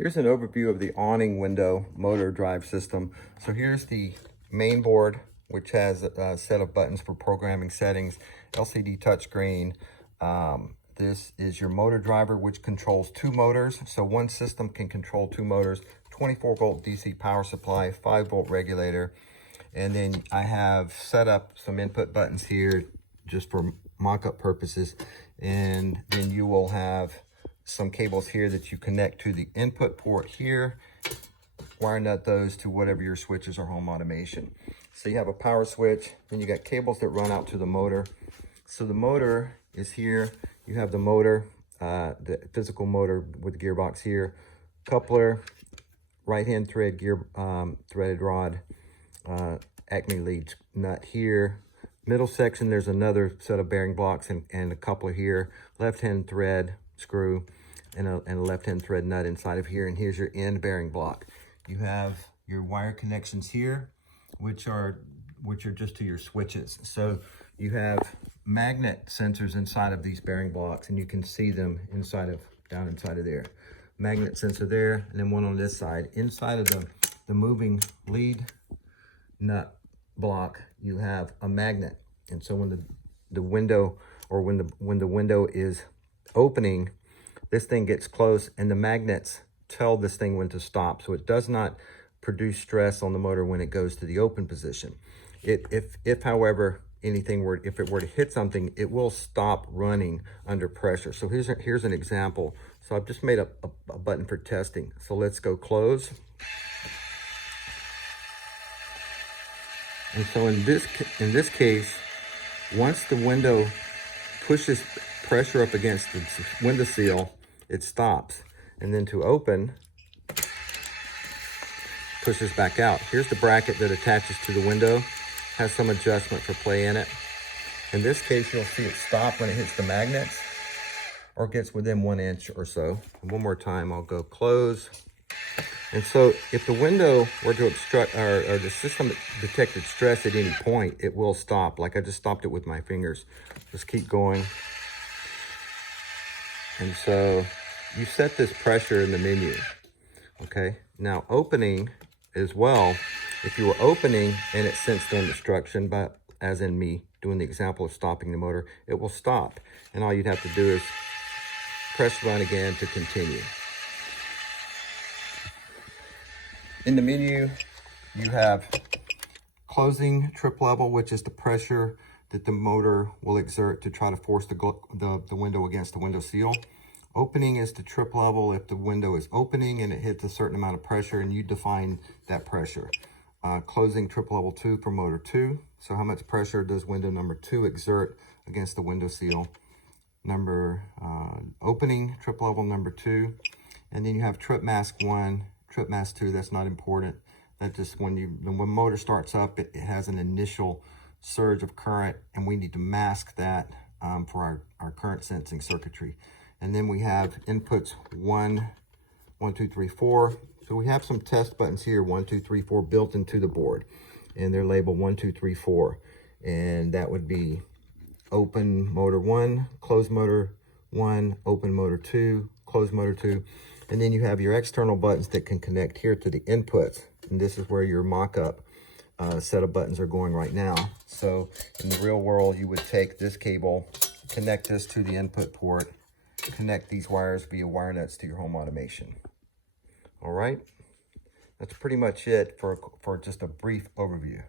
Here's an overview of the Awning window motor drive system. So here's the main board, which has a set of buttons for programming settings, LCD touchscreen. This is your motor driver, which controls two motors. So one system can control two motors, 24 volt DC power supply, 5 volt regulator. And then I have set up some input buttons here just for mock-up purposes. And then you will have some cables here that you connect to the input port here, wire nut those to whatever your switches or home automation. So you have a power switch, then you got cables that run out to the motor. So the motor is here. You have the motor, the physical motor with the gearbox here, coupler, right hand thread gear, threaded rod, Acme lead nut here. Middle section, there's another set of bearing blocks and a coupler here, left hand thread screw, and a left-hand thread nut inside of here. And here's your end bearing block. You have your wire connections here, which are just to your switches. So you have magnet sensors inside of these bearing blocks, and you can see them down inside of there. Magnet sensor there, and then one on this side. Inside of the moving lead nut block, you have a magnet. And so when the window, or when the window is opening, this thing gets close and the magnets tell this thing when to stop. So it does not produce stress on the motor when it goes to the open position. If however, if it were to hit something, it will stop running under pressure. So here's an example. So I've just made a button for testing. So let's go close. And so in this case, once the window pushes pressure up against the window seal, it stops. And then to open, pushes back out. Here's the bracket that attaches to the window, has some adjustment for play in it. In this case, you'll see it stop when it hits the magnets or gets within 1 inch or so. And one more time, I'll go close. And so if the window were to obstruct, or the system detected stress at any point, it will stop. Like I just stopped it with my fingers. Just keep going. And so you set this pressure in the menu, okay? Now opening as well, if you were opening and it sensed on destruction, but as in me doing the example of stopping the motor, it will stop. And all you'd have to do is press run again to continue. In the menu, you have closing trip level, which is the pressure that the motor will exert to try to force the window against the window seal. Opening is the trip level if the window is opening and it hits a certain amount of pressure, and you define that pressure. Closing trip level 2 for motor 2. So how much pressure does window number 2 exert against the window seal? Opening trip level number 2. And then you have trip mask 1, trip mask 2. That's not important. That just when motor starts up, it has an initial surge of current, and we need to mask that for our current sensing circuitry. And then we have inputs 1, 2, 3, 4. So we have some test buttons here, 1, 2, 3, 4, built into the board, and they're labeled 1, 2, 3, 4. And that would be open motor 1, close motor 1, open motor 2, close motor 2. And then you have your external buttons that can connect here to the inputs. And this is where your mock-up set of buttons are going right now. So in the real world, you would take this cable, connect this to the input port, connect these wires via wire nuts to your home automation. All right, that's pretty much it for just a brief overview.